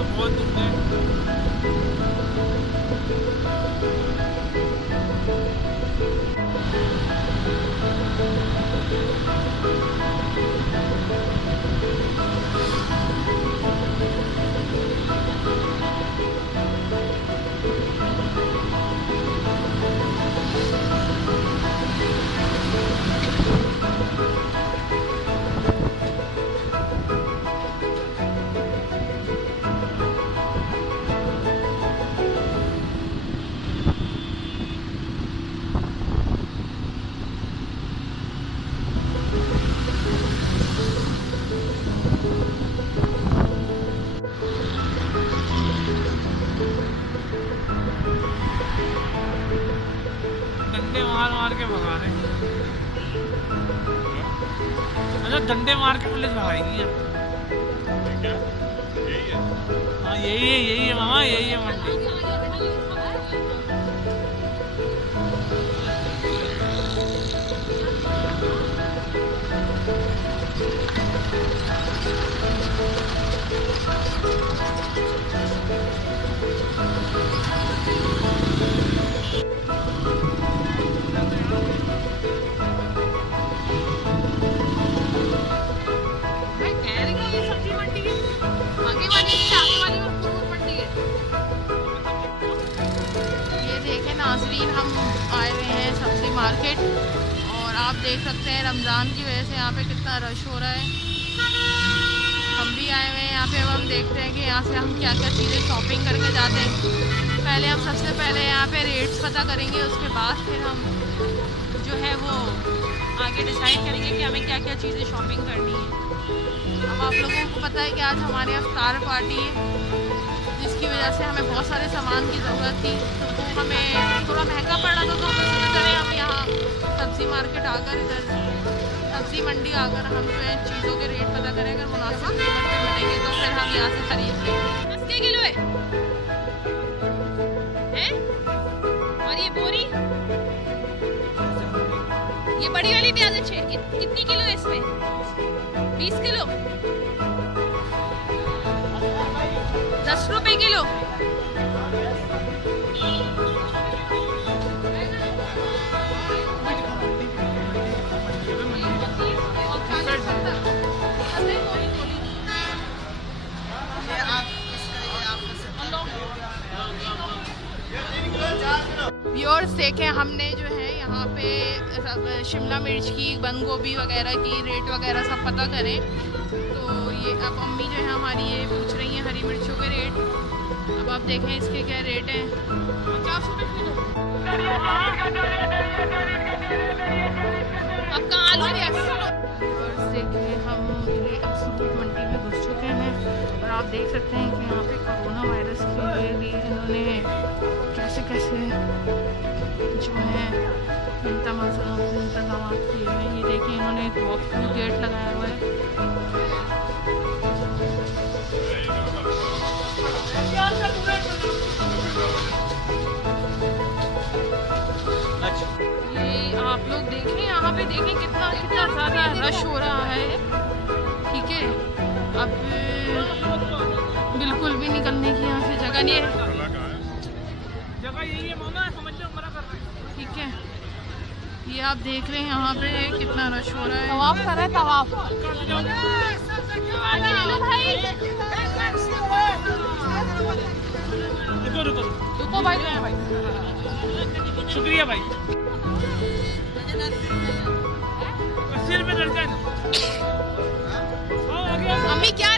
है, बहुत धूप है। डंडे मार मार के भगा रहे हैं। अच्छा, डंडे मार के पुलिस भगाएगी है। क्या यही है? हाँ यही है मामा, यही है मंडी। नाज़रीन, हम आए हुए हैं सब्ज़ी मार्केट और आप देख सकते हैं रमज़ान की वजह से यहाँ पे कितना रश हो रहा है। हम भी आए हुए हैं यहाँ पे। अब हम देखते हैं कि यहाँ से हम क्या क्या चीज़ें शॉपिंग करके जाते हैं। पहले हम सबसे पहले यहाँ पे रेट्स पता करेंगे, उसके बाद फिर हम जो है वो आगे डिसाइड करेंगे कि हमें क्या क्या चीज़ें शॉपिंग करनी है। अब आप लोगों को पता है कि आज हमारे यहाँ इफ्तार पार्टी है, जिसकी वजह से हमें बहुत सारे सामान की ज़रूरत थी। तो वो हमें थोड़ा महंगा पड़ रहा था, तो हम इसकी तरह हम यहाँ सब्ज़ी मार्केट आकर, इधर सब्ज़ी मंडी आकर हम जो है चीज़ों के रेट पता करें। अगर मुनासिब कीमत पे मिलेंगे तो फिर हम यहाँ से खरीद लेंगे। 10 किलो है? और ये बोरी, ये बड़ी वाली प्याज अच्छी है। कितनी किलो है इसमें? 20 किलो, 10 रुपए किलो। व्यूअर्स देखें, हमने जो है यहाँ पे शिमला मिर्च की, बंद गोभी वगैरह की रेट वगैरह सब पता करें। तो ये अब अम्मी जो है हमारी ये पूछ रही हैं हरी मिर्चों के रेट। अब आप देखें इसके क्या रेट हैं। 50 रुपये किलो। आपका आलू भी देखें, हम ये अब सूरत मंडी में घुस चुके हैं और आप देख सकते हैं कि यहाँ पे कोरोना वायरस के लिए इन्होंने कैसे कैसे जो है इंतजाम किए हुए हैं। ये देखिए, इन्होंने एक वॉक थ्रू गेट लगाया हुआ है। ये आप लोग देखें, यहाँ पे देखें कितना कितना ज़्यादा रश हो रहा है। ठीक है, अब बिल्कुल भी निकलने की यहाँ से जगह नहीं है। जगह यही है मामा, समझ लो, मना कर रहे हैं। ठीक है, ये आप देख रहे हैं यहाँ पे कितना रश हो रहा है। तवाफ कर रहे हैं, तवाफ। रुको रुको भाई, शुक्रिया भाई। 80 रुपये दर्जन। मम्मी क्या